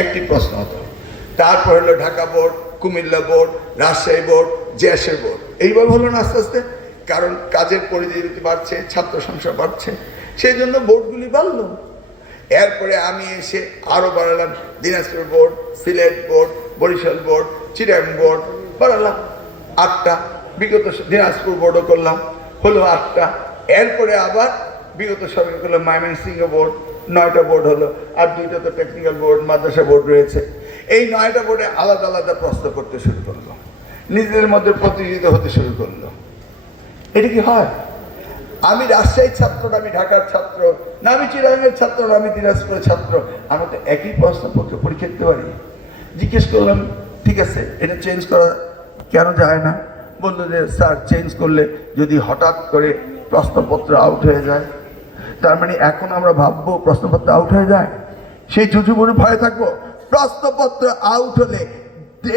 একটি প্রশ্ন হতো। তারপর হলো Dhaka board, Comilla board, Rajshahi board, JSA board. এইভাবে হলো না আস্তে আস্তে, কারণ কাজের পরিধি বাড়ছে, ছাত্র সংখ্যা বাড়ছে, সেই জন্য বোর্ডগুলি বাড়লো। এরপরে আমি এসে আরও বাড়ালাম, Dinajpur board, Sylhet board, Barisal board, Chittagong board বাড়ালাম 8টা। বিগত দিনাজপুর বোর্ডও করলাম, হলো 8টা। এরপরে আবার বিগত সরকার করলাম ময়মনসিংহ বোর্ড, 9টা বোর্ড হলো। আর 2টা তো টেকনিক্যাল বোর্ড, মাদ্রাসা বোর্ড রয়েছে। এই 9টা বোর্ডে আলাদা আলাদা প্রশ্ন করতে শুরু করলো, নিজেদের মধ্যে প্রতিযোগিতা হতে শুরু করলো। এটা কি হয়? আমি রাজশাহীর ছাত্র না আমি ঢাকার ছাত্র, না আমি চিরাঙ্গের ছাত্র না আমি দিনাজপুরের ছাত্র, আমরা তো একই প্রশ্নপত্র পরীক্ষা দিতে পারি। জিজ্ঞেস করলাম, ঠিক আছে এটা চেঞ্জ করা কেন যায় না? বললো যে স্যার, চেঞ্জ করলে যদি হঠাৎ করে প্রশ্নপত্র আউট হয়ে যায়, তার মানে এখন আমরা ভাববো প্রশ্নপত্র আউট হয়ে যায়, সেই জুজুবুরু ভয়ে থাকবো। প্রশ্নপত্র আউট হলে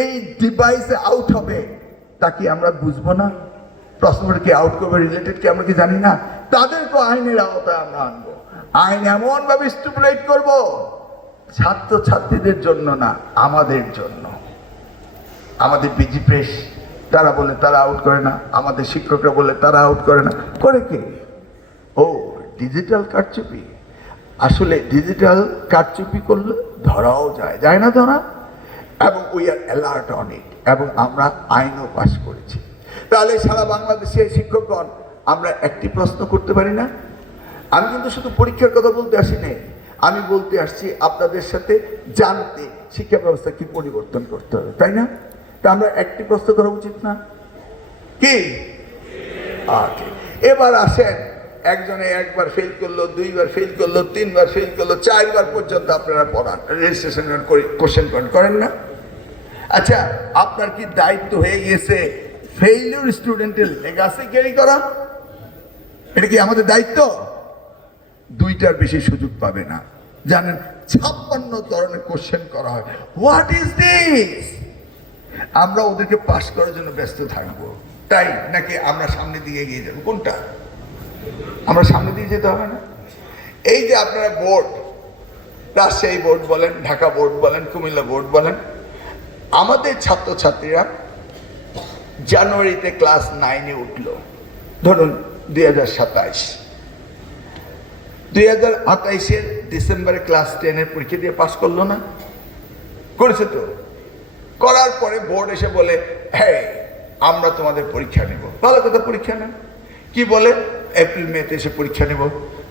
এই ডিভাইসে আউট হবে, তা কি আমরা বুঝবো না? প্রশ্নপত্র কি আউট করবে, রিলেটেড কি আমরা কি জানি না? তাদেরকে আইনের আওতায় আমরা আনবো, আইন এমন ভাবে স্টিপুলেট করব, ছাত্র ছাত্রীদের জন্য না, আমাদের জন্য। আমাদের বিজি প্রেস তারা বলে তারা আউট করে না, আমাদের শিক্ষকরা বলে তারা আউট করে না, করে কে? ও ডিজিটাল কারচুপি। আসলে ডিজিটাল কারচুপি করলে ধরাও যায়, যায় না ধরা? এবং we are alert on it, এবং আমরা আইনও পাস করেছি। তাহলে সারা বাংলাদেশের শিক্ষকগণ আমরা একটি প্রশ্ন করতে পারি না? আমি কিন্তু শুধু পরীক্ষার কথা বলতে আসি নাই, আমি বলতে আসছি আপনাদের সাথে জানতে শিক্ষা ব্যবস্থা কি পরিবর্তন করতে হবে, তাই না? তা আমরা একটি প্রশ্ন করা উচিত না কি? আচ্ছা, এবার আসেন, একজনে একবার ফেল করলো, 2বার ফেল করলো, 3বার ফেল করলো, 4বার পর্যন্ত আপনারা পড়ান, রেজিস্ট্রেশন কোশ্চেন করেন না? আচ্ছা, আপনার কি দায়িত্ব হয়ে গেছে ফেইলিউর স্টুডেন্টের লেগাসি ক্যারি করা? এটা কি আমাদের দায়িত্ব? 2টার বেশি সুযোগ পাবে না। জানেন 56 ধরনের কোশ্চেন করা হয়। What is this? আমরা ওদেরকে পাস করার জন্য ব্যস্ত থাকবো, তাই নাকি আমরা সামনে দিয়ে এগিয়ে যাবো? কোনটা? আমরা সামনে দিয়ে যেতে হবে না? এই যে আপনারা বোর্ড, রাজশাহী বোর্ড বলেন, ঢাকা বোর্ড বলেন, কুমিল্লা বোর্ড বলেন, আমাদের ছাত্রছাত্রীরা জানুয়ারিতে ক্লাস 9-এ উঠলো, ধরুন 2027, 2028-এর ডিসেম্বরে ক্লাস 10-এর পরীক্ষা দিয়ে পাস করলো না? করেছে তো। করার পরে বোর্ড এসে বলে, হ্যাঁ আমরা তোমাদের পরীক্ষা নেব। ভালো কথা, পরীক্ষা নেন। কি বলে? এপ্রিল মেতে এসে পরীক্ষা নেব,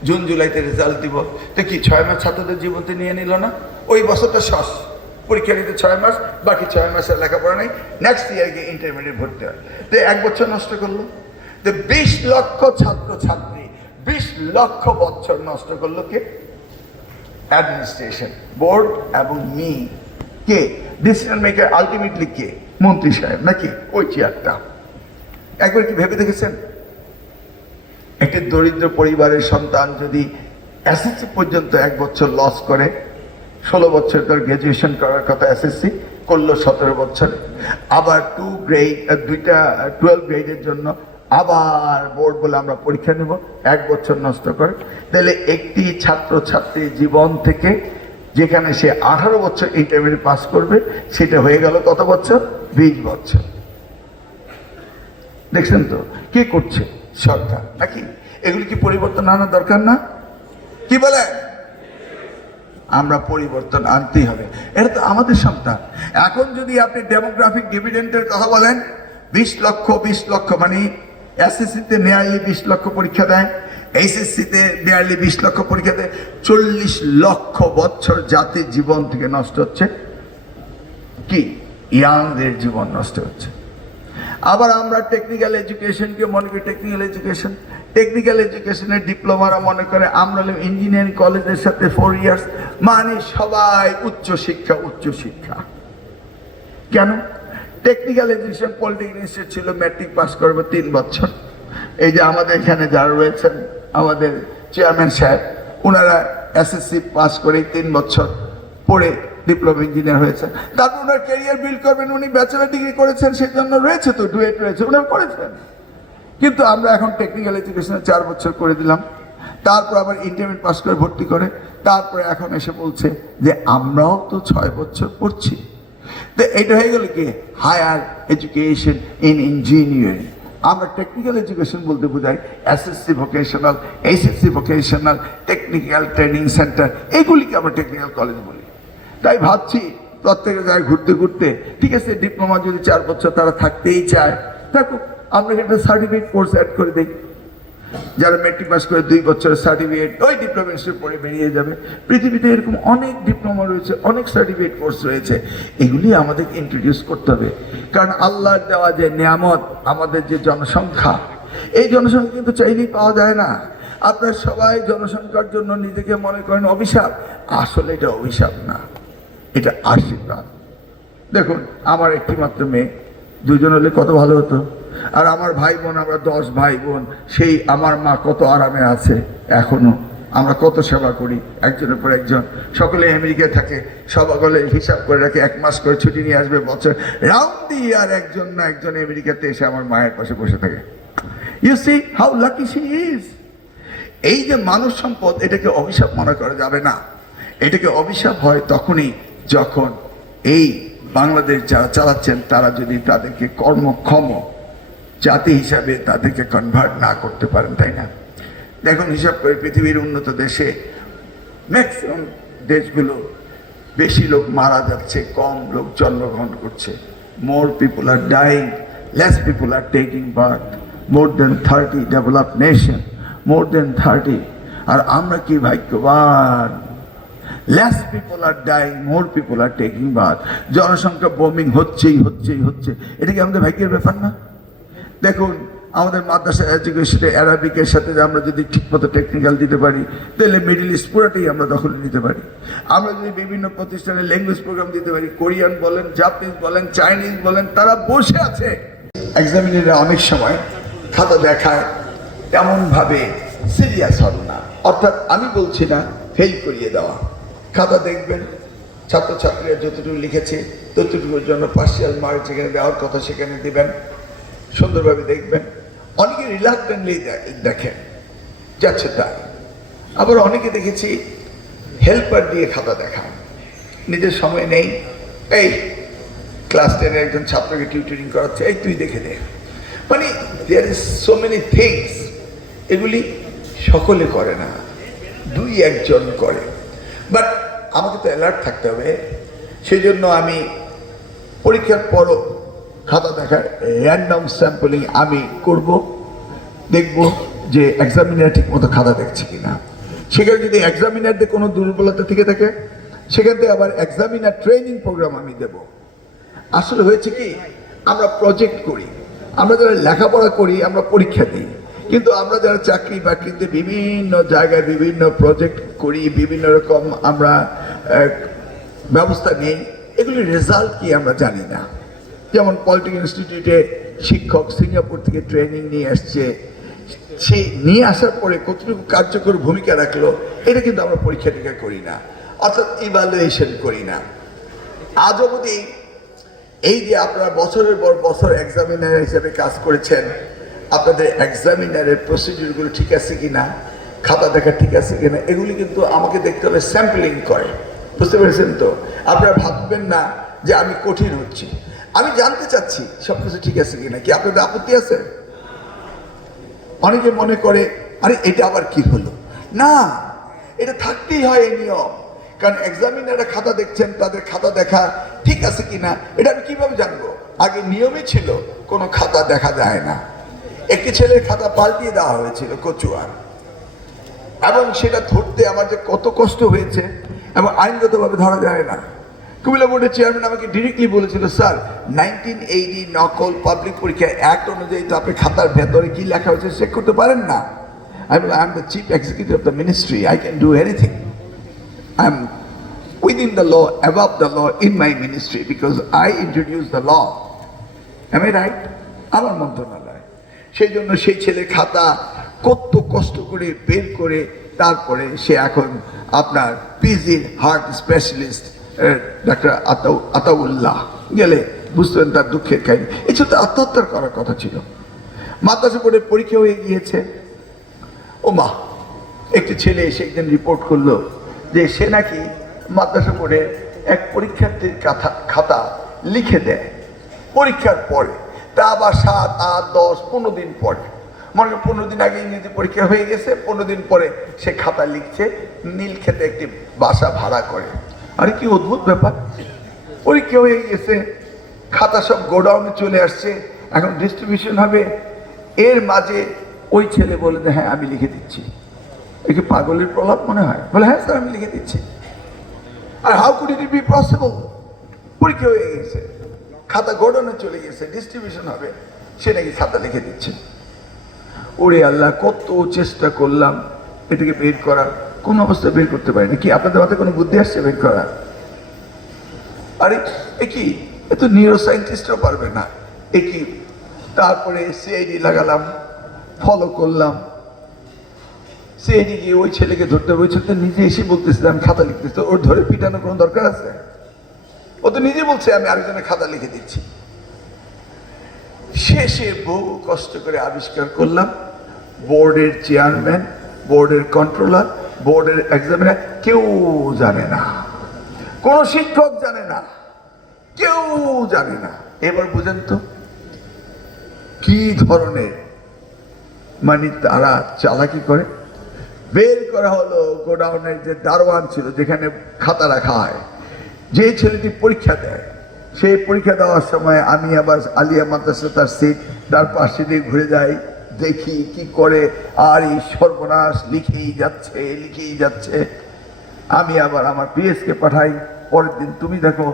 জুন জুলাইতে রেজাল্ট দিব। তো কি 6 মাস ছাত্রদের জীবনতে নিয়ে নিল না? ওই বছরটা শেষ, পরীক্ষা নিতে 6 মাস, বাকি 6 মাসের লেখাপড়া নেই, নেক্সট ইয়ার গিয়ে ইন্টারমিডিয়েট ভর্তি হয়। তো 1 বছর নষ্ট করলো। তো 20 লক্ষ ছাত্র ছাত্রী, 20 লক্ষ বছর নষ্ট করলো কে? অ্যাডমিনিস্ট্রেশন, বোর্ড এবং মি। কে ডিসিশন মেকার? আলটিমেটলি কে? মন্ত্রী সাহেব নাকি ওই চেয়ারটা? একবার কি ভেবে দেখেছেন? একটি দরিদ্র পরিবারের সন্তান যদি এসএসসি পর্যন্ত 1 বছর লস করে, 16 বছর তার গ্র্যাজুয়েশন করার কথা, এসএসসি করলো 17 বছর, আবার 2টা 12 গ্রেডের জন্য আবার বোর্ড বলে আমরা পরীক্ষা নেব, 1 বছর নষ্ট করে, তাহলে একটি ছাত্র ছাত্রী জীবন থেকে যেখানে সে 18 বছর ইন্টারমিডিয়েট পাস করবে, সেটা হয়ে গেল কত বছর? 20 বছর। দেখছেন তো কে করছে? সরকার নাকি? এগুলি কি পরিবর্তন আনার দরকার না? কি বলে? আমরা পরিবর্তন আনতেই হবে, এটা তো আমাদের সন্তান। এখন যদি আপনি ডেমোগ্রাফিক ডিভিডেন্ডের কথা বলেন, 20 লক্ষ মানে এসএসসিতে নিয়ারলি 20 লক্ষ পরীক্ষা দেয়, এইচএসসিতে নিয়ারলি 20 লক্ষ পরীক্ষা দেয়, 40 লক্ষ বছর জাতির জীবন থেকে নষ্ট হচ্ছে। কি ইয়াংদের জীবন নষ্ট হচ্ছে। আবার আমরা টেকনিক্যাল এডুকেশনকে মনে করি টেকনিক্যাল এডুকেশনের ডিপ্লোমারা মনে করে আমরা ইঞ্জিনিয়ারিং কলেজের সাথে 4 ইয়ার্স, মানে সবাই উচ্চ শিক্ষা। কেন? টেকনিক্যাল এডুকেশন পলিটেকনিক ইনস্টিটিউট ছিল, ম্যাট্রিক পাস করবে 3 বছর। এই যে আমাদের এখানে যারা রয়েছেন, আমাদের চেয়ারম্যান সাহেব, ওনারা এসএসসি পাস করে 3 বছর পড়ে ডিপ্লোমা ইঞ্জিনিয়ার হয়েছে। তারপর ওনার ক্যারিয়ার বিল্ড করবেন, উনি ব্যাচেলার ডিগ্রি করেছেন, সেই জন্য রয়েছে তো ডুয়েট রয়েছে, ওনারা করেছেন। কিন্তু আমরা এখন টেকনিক্যাল এডুকেশনে 4 বছর করে দিলাম, তারপর আবার ইন্টারমিডিয়েট পাস করে ভর্তি করে, তারপরে এখন এসে বলছে যে আমরাও তো 6 বছর পড়ছি। তো এটা হয়ে গেল কি হায়ার এডুকেশন ইন ইঞ্জিনিয়ারিং। আমরা টেকনিক্যাল এডুকেশন বলতে বোঝাই SSC vocational, HSC vocational, technical training centre, এগুলিকে আমরা টেকনিক্যাল কলেজ বলি। তাই ভাবছি প্রত্যেকের জায়গায় ঘুরতে ঘুরতে, ঠিক আছে ডিপ্লোমা যদি 4 বছর তারা থাকতেই চায় থাকুক, আমরা একটা সার্টিফিকেট কোর্স অ্যাড করে দিই। যারা মেট্রিক পাস করে 2 বছরের সার্টিফিকেট ওই ডিপ্লোমা ইনস্টিটিউট পড়ে বেরিয়ে যাবে। পৃথিবীতে এরকম অনেক ডিপ্লোমা রয়েছে, অনেক সার্টিফিকেট কোর্স রয়েছে, এগুলি আমাদের ইন্ট্রোডিউস করতে হবে। কারণ আল্লাহর দেওয়া যে নিয়ামত, আমাদের যে জনসংখ্যা, এই জনসংখ্যা কিন্তু চাইলেই পাওয়া যায় না। আপনারা সবাই জনসংখ্যার জন্য নিজেকে মনে করেন অভিশাপ, আসলে এটা অভিশাপ না, এটা আশীর্বাদ। দেখুন আমার একটি মাত্র মেয়ে, 2 জন হলে কত ভালো হতো। আর আমার ভাই বোন, আমরা 10 ভাই বোন, সেই আমার মা কত আরামে আছে এখনো, আমরা কত সেবা করি একজনের পর একজন। সকলে আমেরিকায় থাকে, সকলে হিসাব করে রাখে 1 মাস করে ছুটি নিয়ে আসবে বছর রাউন্ড দিয়ে, আর একজন না একজন আমেরিকাতে এসে আমার মায়ের পাশে বসে থাকে। You see how lucky she is. এই যে মানব সম্পদ, এটাকে অভিশাপ মনে করা যাবে না। এটাকে অভিশাপ হয় তখনই যখন এই বাংলাদেশ যারা চালাচ্ছেন তারা যদি তাদেরকে কর্মক্ষম জাতি হিসাবে তাদেরকে কনভার্ট না করতে পারেন, তাই না? দেখুন হিসাব করে পৃথিবীর উন্নত দেশে ম্যাক্সিমাম দেশগুলো বেশি লোক মারা যাচ্ছে, কম লোক জন্মগ্রহণ করছে। More people are dying, less people are taking birth. More than 30 developed nation, more than 30। আর আমরা কি ভাগ্যবান, less people are dying, more people are taking birth. জনসংখ্যা বোমিং হচ্ছেই। এটা কি আমাদের ভাগ্যের ব্যাপার না? দেখুন আমাদের মাদ্রাসা এডুকেশনে অ্যারাবিকের সাথে আমরা যদি ঠিকমতো টেকনিক্যাল দিতে পারি, তাহলে মিডল ইস্ট পুরোটাই আমরা দখলে নিতে পারি। আমরা যদি বিভিন্ন প্রতিষ্ঠানে ল্যাঙ্গুয়েজ প্রোগ্রাম দিতে পারি, কোরিয়ান বলেন, জাপানিজ বলেন, চাইনিজ বলেন, তারা বসে আছে। এক্সামিনাররা অনেক সময় খাতা দেখায় তেমনভাবে সিরিয়াস হবে না, অর্থাৎ আমি বলছি না ফেল করিয়ে দেওয়া। খাতা দেখবেন, ছাত্রছাত্রীরা যতটুকু লিখেছে ততটুকুর জন্য পার্সিয়াল মার্ক যেখানে দেওয়ার কথা সেখানে দেবেন, সুন্দরভাবে দেখবেন। অনেকে রিলাক্টেন্টলি দেখেন, যাচ্ছে তাই। আবার অনেকে দেখেছি হেল্পার দিয়ে খাতা দেখান, নিজের সময় নেই, এই ক্লাস 10 একজন ছাত্রকে টিউটরিং করাচ্ছে, এই তুই দেখে দে। মানে there is so many things. এগুলি সকলে করে না, 2-1 জন করে। বাট আমাকে তো অ্যালার্ট থাকতে হবে। সেই জন্য আমি পরীক্ষার পরও খাতা দেখার র্যান্ডম স্যাম্পলিং আমি করব, দেখব যে এক্সামিনার ঠিক মতো খাতা দেখছে কিনা। সেখানে যদি এক্সামিনারদের কোনো দুর্বলতা থেকে থাকে, সেখান থেকে আবার এক্সামিনার ট্রেনিং প্রোগ্রাম আমি দেব। আসলে হয়েছে কি, আমরা প্রজেক্ট করি, আমরা যারা লেখাপড়া করি আমরা পরীক্ষা দিই, কিন্তু আমরা যারা চাকরি বাকরিতে বিভিন্ন জায়গায় বিভিন্ন প্রজেক্ট করি, বিভিন্ন রকম আমরা ব্যবস্থা নেই, এগুলির রেজাল্ট কি আমরা জানি না। যেমন পলিটেকনিক ইনস্টিটিউটে শিক্ষক সিঙ্গাপুর থেকে ট্রেনিং নিয়ে আসছে, সে নিয়ে আসার পরে কতটুকু কার্যকর ভূমিকা রাখলো, এটা কিন্তু আমরা পরীক্ষা টিকা করি না, অর্থাৎ ইভ্যালুয়েশন করি না। আজ অবধি এই যে আপনারা বছরের পর বছর এক্সামিনার হিসেবে কাজ করেছেন, আপনাদের এক্সামিনারের প্রসিডিউরগুলো ঠিক আছে কিনা, খাতা দেখা ঠিক আছে কিনা, এগুলি কিন্তু আমাকে দেখতে হবে, স্যাম্পলিং করে। বুঝতে পেরেছেন তো? আপনারা ভাববেন না যে আমি কঠিন হচ্ছি, আমি জানতে চাচ্ছি সব কিছু ঠিক আছে কিনা। কি আপনাদের আপত্তি আছে? অনেকে মনে করে আরে এটা আবার কি হলো, না এটা থাকতেই হয় এই নিয়ম। কারণ এক্সামিনাররা খাতা দেখছেন, তাদের খাতা দেখা ঠিক আছে কিনা এটা আমি কিভাবে জানবো? আগে নিয়মই ছিল কোনো খাতা দেখা যায় না। একটি ছেলের খাতা পাল্টিয়ে দেওয়া হয়েছিল কচুয়ার, এবং সেটা ধরতে আমার যে কত কষ্ট হয়েছে, এবং আইনগতভাবে ধরা যায় না। কুমিল্লা বোর্ডের চেয়ারম্যান আমাকে ডিরেক্টলি বলেছিল, স্যার 1980 নকল পাবলিক পরীক্ষা অ্যাক্ট অনুযায়ী তো আপনি খাতার ভেতরে কি লেখা হয়েছে চেক করতে পারেন না। I am the chief executive of the ministry, I can do anything. I am within the law, above the law in my ministry because I introduced the law. Am I right? আমার মন্ত্রণালয়। সেই জন্য সেই ছেলে খাতা কত কষ্ট করে বের করে তারপরে সে এখন আপনার পিজির হার্ট স্পেশালিস্ট ডাক্তার আতাউল্লাহ গেলে বুঝতেন তার দুঃখের কাহিনী। এছাড়া তো আত্মহত্যা করার কথা ছিল। মাদ্রাসা বোর্ডের পরীক্ষা হয়ে গিয়েছে, ও মা একটি ছেলে এসে একদিন রিপোর্ট করলো যে সে নাকি মাদ্রাসা পড়ে এক পরীক্ষার্থীর খাতা লিখে দেয় পরীক্ষার পরে, তা আবার 7, 8, 10, 15 দিন পরে। মনে হয় 15 দিন আগে ইংরেজি পরীক্ষা হয়ে গেছে, 15 দিন পরে সে খাতা লিখছে, নীলক্ষেতে একটি বাসা ভাড়া করে। আরে কি অদ্ভুত ব্যাপার, পরীক্ষা হয়ে গেছে, খাতা সব গোডাউনে চলে আসছে, এখন ডিস্ট্রিবিউশন হবে। এর মাঝে ওই ছেলে বলে যে হ্যাঁ আমি লিখে দিচ্ছি। একে পাগলের প্রলাপ মনে হয়, বলে হ্যাঁ স্যার আমি লিখে দিচ্ছি। আর how could it be possible? পরীক্ষা হয়ে গেছে, খাতা গোডাউনে চলে গেছে, ডিস্ট্রিবিউশন হবে, সে নাকি খাতা লিখে দিচ্ছে। ওরে আল্লাহ, কত চেষ্টা করলাম এটাকে বের করার, কোন অবস্থায় বের করতে পারি না। কি আপনাদের মাথায় কোনো বুদ্ধি আসছে বের করা? আরে এ কি, এ তো নিউরো সায়েন্টিস্টও পারবে না। এ কি? তারপরে সিআইডি লাগালাম, ফলো করলাম। সিআইডি গিয়ে ওই ছেলেকে ধরতে হবে, ওই ছেলেটা নিজে এসে বলতেছে আমি খাতা লিখতেছি। ওর ধরে পিটানোর কোনো দরকার আছে? ও তো নিজে বলছে আমি আরেকজনের খাতা লিখে দিচ্ছি। শেষে বহু কষ্ট করে আবিষ্কার করলাম, বোর্ডের চেয়ারম্যান, বোর্ডের কন্ট্রোলার, বোর্ডের এক্সামিনার কেউ জানে না, কোন শিক্ষক জানে না, কেউ জানে না। এবার বুঝেন তো কি ধরনের মানে তারা চালাকি করে। বের করা হলো গোডাউনের যে দারোয়ান ছিল, যেখানে খাতা রাখা হয়, যে ছেলেটি পরীক্ষা দেয়, সেই পরীক্ষা দেওয়ার সময় আমি আবার আলিয়া মাদ্রাসা তার সিট, তার পাশে দিয়ে ঘুরে যাই, দেখি কি করে। আর এই সর্বনাশ লিখেই যাচ্ছে, লিখেই যাচ্ছে। আমি আবার আমার পিএসকে পাঠাই, পরের দিন তুমি দেখো।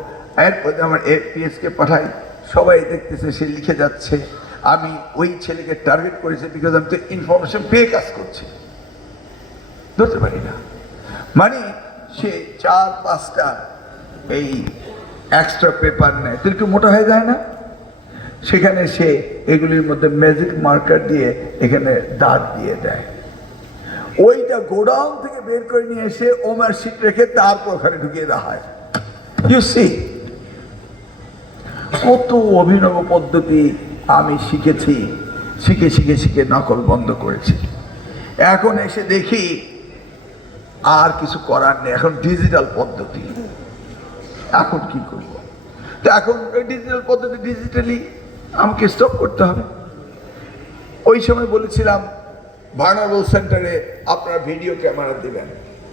এরপরে আমার পিএসকে পাঠাই, সবাই দেখতেছে সে লিখে যাচ্ছে। আমি ওই ছেলেকে টার্গেট করেছি, বিকজ আমি তো ইনফরমেশন পেয়ে কাজ করছি, ধরতে পারি না। মানে সে 4-5টা এই এক্সট্রা পেপার নেয়, তো একটু মোটা হয়ে যায় না? সেখানে সে এগুলির মধ্যে ম্যাজিক মার্কার দিয়ে এখানে দাগ দিয়ে দেয়। ওইটা গোডাউন থেকে বের করে নিয়ে এসে ওমার শিট রেখে তারপর ওখানে ঢুকিয়ে দেওয়া হয়। ইউ সি, কত অভিনব পদ্ধতি আমি শিখেছি, শিখে শিখে শিখে নকল বন্ধ করেছি। এখন এসে দেখি আর কিছু করার নেই, এখন ডিজিটাল পদ্ধতি। এখন কি করব? তো এখন ডিজিটাল পদ্ধতি, ডিজিটালি আমাকে স্টপ করতে হবে। ওই সময় বলেছিলাম ভার্নারেবল সেন্টারে আপনারা ভিডিও ক্যামেরা দিবেন,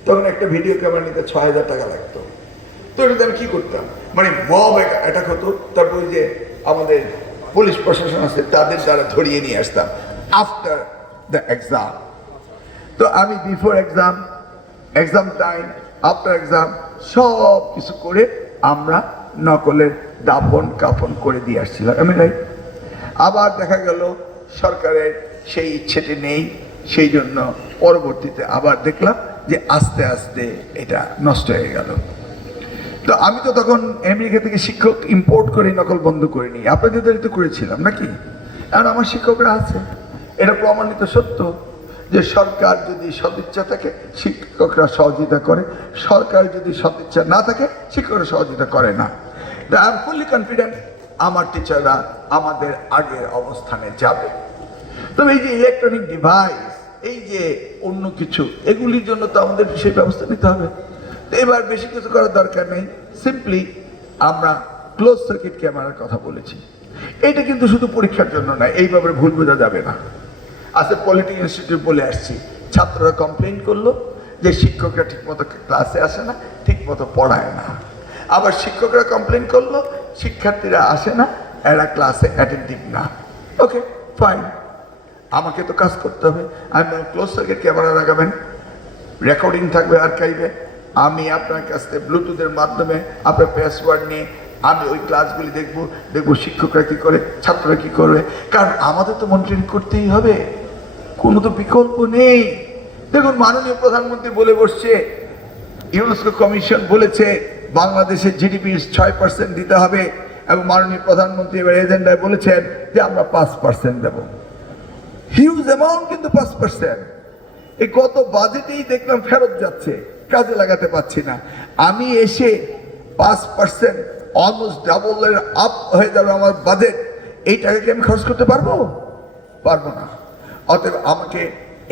তখন একটা ভিডিও ক্যামেরা নিতে 6000 টাকা লাগতো। তো এটাতে আমি কি করতাম, মানে মব অ্যাটাক হতো, তারপর যে আমাদের পুলিশ প্রশাসন আছে তাদের দ্বারা ধরিয়ে নিয়ে আসতাম আফটার দ্য এক্সাম। তো আমি before exam, exam time, after exam সব কিছু করে আমরা নকলের দাপন কাপন করে দিয়ে আসছিলাম। আমি রাইট? আবার দেখা গেল সরকারের সেই ইচ্ছেটি নেই, সেই জন্য পরবর্তীতে আবার দেখলাম যে আস্তে আস্তে এটা নষ্ট হয়ে গেল। তো আমি তো তখন আমেরিকা থেকে শিক্ষক ইম্পোর্ট করে নকল বন্ধ করিনি, আপনাদের তো করেছিলাম নাকি? কারণ আমার শিক্ষকরা আছে, এটা প্রমাণিত সত্য যে সরকার যদি সদিচ্ছা থাকে শিক্ষকরা সহযোগিতা করে, সরকার যদি সদিচ্ছা না থাকে শিক্ষকরা সহযোগিতা করে না। আই এম ফুললি কনফিডেন্ট আমার টিচাররা আমাদের আগের অবস্থানে যাবে। তবে এই যে ইলেকট্রনিক ডিভাইস, এই যে অন্য কিছু, এগুলির জন্য তো আমাদের সেই ব্যবস্থা নিতে হবে। তো এবার বেশি কিছু করার দরকার নেই, সিম্পলি আমরা ক্লোজ সার্কিট ক্যামেরার কথা বলেছি। এটা কিন্তু শুধু পরীক্ষার জন্য নয়, এই ব্যাপারে ভুল বোঝা যাবে না। আজকে পলিটেকনিক ইনস্টিটিউট বলে আসছি, ছাত্ররা কমপ্লেন করলো যে শিক্ষকরা ঠিকমতো ক্লাসে আসে না, ঠিকমতো পড়ায় না। আবার শিক্ষকরা কমপ্লেন করলো শিক্ষার্থীরা আসে না, এরা ক্লাসে অ্যাটেন্টিভ না। ওকে ফাইন, আমাকে তো কাজ করতে হবে। আমি ক্লোজ সার্কিট ক্যামেরা লাগাবেন, রেকর্ডিং থাকবে আর্কাইভে। আমি আপনার কাছ থেকে ব্লুটুথের মাধ্যমে আপনার পাসওয়ার্ড নিয়ে আমি ওই ক্লাসগুলি দেখবো শিক্ষকরা কি করে, ছাত্ররা কি করবে। কারণ আমাদের তো মনিটরিং করতেই হবে, কোনো তো বিকল্প নেই। দেখুন মাননীয় প্রধানমন্ত্রী বলে বসছে, ইউনেস্কো কমিশন বলেছে বাংলাদেশের জিডিপির 6% দিতে হবে, এবং মাননীয় প্রধানমন্ত্রী এবার এজেন্ডায় বলেছেন যে আমরা 5% দেব। হিউজ অ্যামাউন্ট, কিন্তু 5%। এই গত বাজেটেই দেখলাম ফেরত যাচ্ছে, কাজে লাগাতে পারছি না। আমি এসে 5% অলমোস্ট ডাবল আপ হয়ে যাবে আমার বাজেট, এই টাকাকে আমি খরচ করতে পারবো না। অতএব আমাকে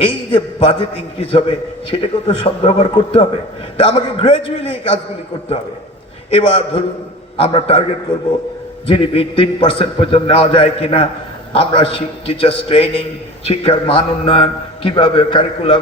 এই যে বাজেট ইনক্রিজ হবে সেটাকেও তো সদ্ব্যবহার করতে হবে। তা আমাকে গ্র্যাজুয়ালি এই কাজগুলি করতে হবে। এবার ধরুন আমরা টার্গেট করব জিডিপি 3% পর্যন্ত নেওয়া যায় কিনা, আমরা টিচার্স ট্রেনিং, শিক্ষার মান উন্নয়ন, কিভাবে কারিকুলাম